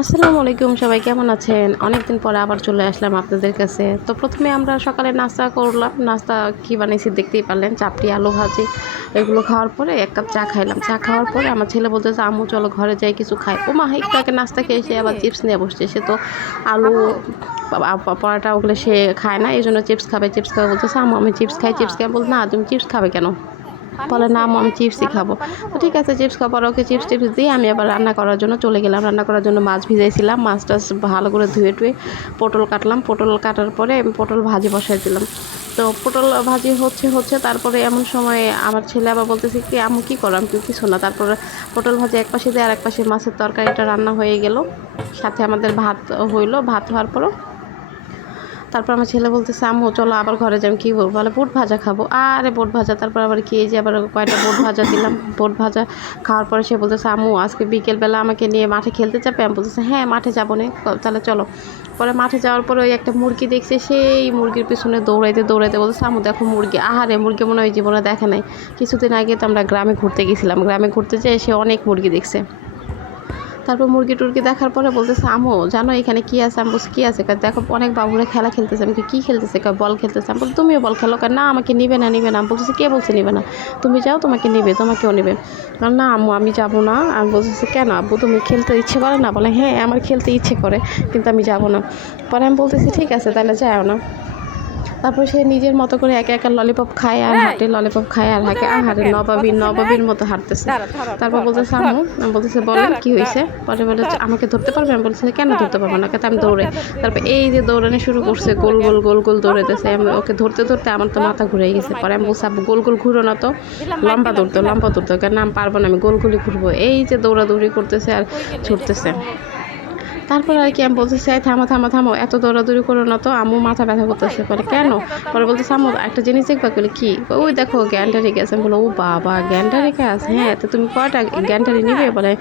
আসসালামু আলাইকুম সবাই কেমন আছেন? অনেকদিন পরে আবার চলে আসলাম আপনাদের কাছে। তো প্রথমে আমরা সকালে নাস্তা করলাম। নাস্তা কি বানিয়েছি দেখতেই পারলেন চাপড়ি আলু ভাজি এগুলো খাওয়ার পরে এক কাপ চা খাইলাম। চা খাওয়ার পরে আমার ছেলে বলতেছে আমু চলো ঘরে যাই কিছু খাই। ও মা একটু আগে নাস্তা খেয়ে এসে আবার চিপস নিয়ে বসছে। সে তো আলু পরোটা ওগুলো সে খায় না এই জন্য চিপস খাবে চিপস খাবে বলতেছে আম্মু আমি চিপস খাই চিপস খাই। বল না তুমি চিপস খাবে কেন? বলে না আমি চিপসই খাব। তো ঠিক আছে চিপস খাবার ওকে চিপস টিপস দিয়ে আমি আবার রান্না করার জন্য চলে গেলাম। রান্না করার জন্য মাছ ভিজাইছিলাম মাছটা ভালো করে ধুয়ে টুয়ে পটল কাটলাম। পটল কাটার পরে আমি পটল ভাজি বসাই দিলাম। তো পটল ভাজি হচ্ছে হচ্ছে তারপরে এমন সময় আমার ছেলে আবার বলতেছে কি আমি কী করলাম কি কিছু না। তারপরে পটল ভাজি এক পাশে দিয়ে আর এক পাশে মাছের তরকারিটা রান্না হয়ে গেল। সাথে আমাদের ভাত হইল। ভাত হওয়ার পরও তারপর আমার ছেলে বলতেছে, আম্মু, চলো আবার ঘরে যাই কী বলব? বলে, বুট ভাজা খাব। আরে, বুট ভাজা, তারপর আবার খেয়ে যে আবার কয়টা বুট ভাজা দিলাম, বুট ভাজা খাওয়ার পরে সে বলতেছে, আম্মু, আজকে বিকেলবেলা আমাকে নিয়ে মাঠে খেলতে যাবে? আমি বলতেছে হ্যাঁ মাঠে যাব না তাহলে চলো। পরে মাঠে যাওয়ার পরে ওই একটা মুরগি দেখছে, সেই মুরগির পিছনে দৌড়াইতে দৌড়াইতে বলতেছে, আম্মু, দেখো মুরগি। আহারে, মুরগি মনে হয় জীবনে দেখে নাই। কিছুদিন আগে তো আমরা গ্রামে ঘুরতে গেছিলাম। গ্রামে ঘুরতে যেয়ে সে অনেক মুরগি দেখছে। তারপর মুরগি টুরগি দেখার পরে বলতেছে আমো জানো এখানে কি আছে? আমি বলছি কী আছে? কয়, দেখো অনেক বাবুরা খেলা খেলতেছে। আমি কী খেলতেছে? কয়, বল খেলতেছে। আমি বলি তুমিও বল খেলো। কয়, না আমাকে নিবে না নিবে না। আমি বলতেছি কে বলছে নিবে না? তুমি যাও তোমাকে নিবে তোমাকেও নেবে। কারণ না আম্মু আমি যাব না। আমি বলতেছি কেন আব্বু তুমি খেলতে ইচ্ছে করে না? বলে হ্যাঁ আমার খেলতে ইচ্ছে করে কিন্তু আমি যাব না। পরে আমি বলতেছি ঠিক আছে তাহলে যাও না। তারপর সে নিজের মতো করে একা একা ললিপপ খায় আর হাঁটে ললিপপ খায় আর হাঁকে আর হাঁটে নবাবী নবাবীর মতো হাঁটতেছে। তারপর বলতেছে আমি বলতেছে বলেন কি হয়েছে? পরে বলে আমাকে ধরতে পারবে? আমি বলতেছি কেন ধরতে পারব না? কিন্তু আমি দৌড়ে তারপর এই যে দৌড়ানো শুরু করছে গোল গোল গোল গোল দৌড়াইতেছে। আমি ওকে ধরতে ধরতে আমার তো মাথা ঘুরে গেছে। পরে আমি বলছি গোল গোল ঘুরো না তো। লম্বা দৌড়তো লম্বা দৌড়তো। কেন আমি পারব না আমি গোল গোলই ঘুরবো। এই যে দৌড়াদৌড়ি করতেছে আর ছুটতেছে। তারপর আর কি আমি বলতেছি, "এই থামো থামো থামো, এত দৌড়াদৌড়ি করো না তো, আম্মু মাথা ব্যথা করতেছে। বলে, কেন? পরে বলতেছে, আম্মু, একটা জিনিস দেখবা? বলে, কি? ওই দেখো গ্যান্ডারি গেছে আমি বলো, ও বাবা গ্যান্ডারি গেছে হ্যাঁ তো তুমি কয়টা গ্যান্ডারি নিবে? বলে,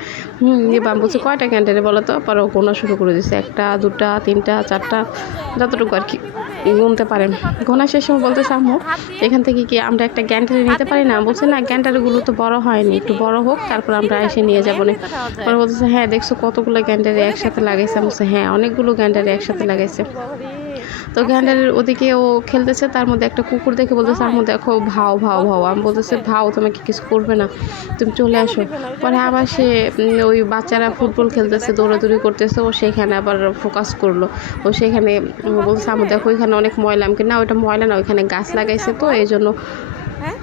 হুম, নিবা। আমি বলছি, কয়টা গ্যান্ডারি বলো তো? পরে গোনা শুরু করে দিচ্ছে একটা, দুটা, তিনটা, চারটা। যতটুকু আর কি গুনতে পারেন। গোনা শেষ সময় বলতে আম্মু, এখান থেকে কি আমরা একটা গ্যান্টারি নিতে পারি না? বলছে, না, গ্যান্টারিগুলো তো বড় হয়নি, একটু বড় হোক, তারপর আমরা এসে নিয়ে যাব। না, পরে বলতেছে হ্যাঁ দেখছ কতগুলো গ্যান্টারি একসাথে লাগাইছে? বলছে হ্যাঁ অনেকগুলো গ্যান্টারি একসাথে লাগাইছে। তো গ্যান্ডারের ওদিকে ও খেলতেছে তার মধ্যে একটা কুকুর দেখে বলতেছে আমার দেখো ভাও ভাও ভাও। আমি বলতেছে ভাও তোমাকে কিছু করবে না তুমি চলে আসো। পরে আবার সে ওই বাচ্চারা ফুটবল খেলতেছে দৌড়াদৌড়ি করতেছে ও সেখানে আবার ফোকাস করল। ও সেখানে উম, বলতেছে আমার দেখো ওইখানে অনেক ময়লা। আমি না ওইটা ময়লা না ওইখানে গাছ লাগাইছে তো এই জন্য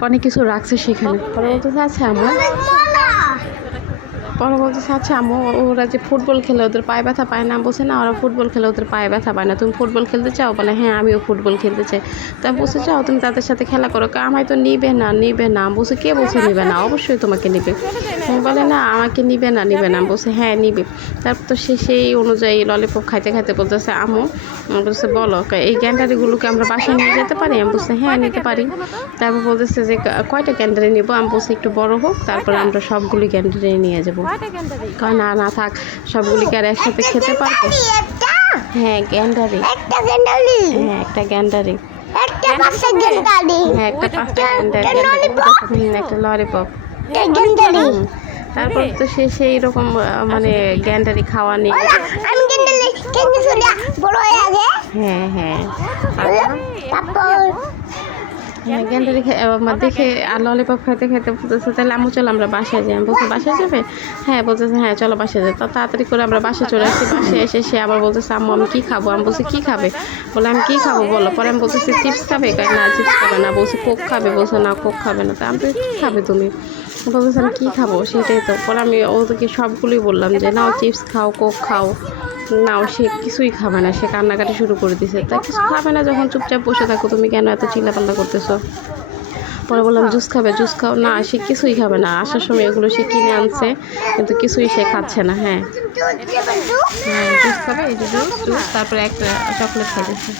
অনেক কিছু রাখছে সেখানে। পরে বলতেছে আচ্ছা আমার পরে বলতেছে আচ্ছা আম্মু, ওরা যে ফুটবল খেলে ওদের পায়ে ব্যথা পায় না। বলছে, না, ওরা ফুটবল খেলে ওদের পায়ে ব্যথা পায় না। তুমি ফুটবল খেলতে চাও? বলে হ্যাঁ আমিও ফুটবল খেলতে চাই। তা বলছে চাও তুমি তাদের সাথে খেলা করো। আমায় তো নিবে না নিবে না। বলছে, কে বলছে নিবে না? অবশ্যই তোমাকে নিবে। বলে, না, আমাকে নিবে না নিবে না। বলছে হ্যাঁ নিবে। তারপর তো সে সেই অনুযায়ী ললিপপ খাইতে খাইতে বলতেছে আমি বলছে, বলো এই গ্যান্ডারিগুলোকে আমরা বাসায় নিয়ে যেতে পারি? আমি বলছে হ্যাঁ নিতে পারি। তারপর বলতেছে যে কয়টা গ্যান্ডারি নিবো? আমি বলছি, একটু বড় হোক, তারপর আমরা সবগুলি গ্যান্ডারি নিয়ে যাব। না না থাক সবগুলিকে আর একসাথে খেতে পারব? হ্যাঁ গ্যান্ডারি একটা গেন্ডালি হ্যাঁ একটা গ্যান্ডারি একটা পাশে গেন্ডালি হ্যাঁ একটা পাঁচটা গ্যান্ডারি একটা ললিপপ গেন্ডালি তারপর তো সে সেই রকম মানে গ্যান্ডারি খাওয়া নেই। আমি গেন্ডালি কেন শুনে বড় হয়ে আগে। হ্যাঁ হ্যাঁ। তারপর হ্যাঁ গ্যান্ডারি খে- দেখে আর ললিপপ খাইতে খাইতে বলতেছে, তাহলে আম্মু চলো আমরা বাসায় যাই। আমি বলছি, বাসায় যাবে? হ্যাঁ বলতেছে হ্যাঁ চলো বাসায় যাই। তো তাড়াতাড়ি করে আমরা বাসায় চলে আসছি। বাসায় এসে সে আবার বলতেছে, আম্মু, আমি কী খাব? আমি বলছি, কী খাবে? বলে, আমি কী খাব বলো? পরে আমি বলতেছি, চিপস খাবে? না, চিপস খাবে না। বলছি, কোক খাবে? বলছে, না, কোক খাবে না। তা আমি কী খাবে তুমি? বলতেছে, আমি কী খাব? সেটাই তো। পরে আমি ওদেরকে সবগুলোই বললাম যে, নাও, চিপস খাও, কোক খাও। নাও, সে কিছুই খাবে না, সে কান্নাকাটি শুরু করে দিছে। তা কিছু খাবে না, যখন চুপচাপ বসে থাকো, তুমি কেন এত চিল্লাপাল্লা করতেছো? পরে বললাম, জুস খাবে, জুস খাও। না, সে কিছুই খাবে না। আসার সময় এগুলো সে কিনে আনছে, কিন্তু কিছুই সে খাচ্ছে না হ্যাঁ। হ্যাঁ জুস খাবে, এই জুস জুস, তারপরে একটা চকলেট খাইতেছে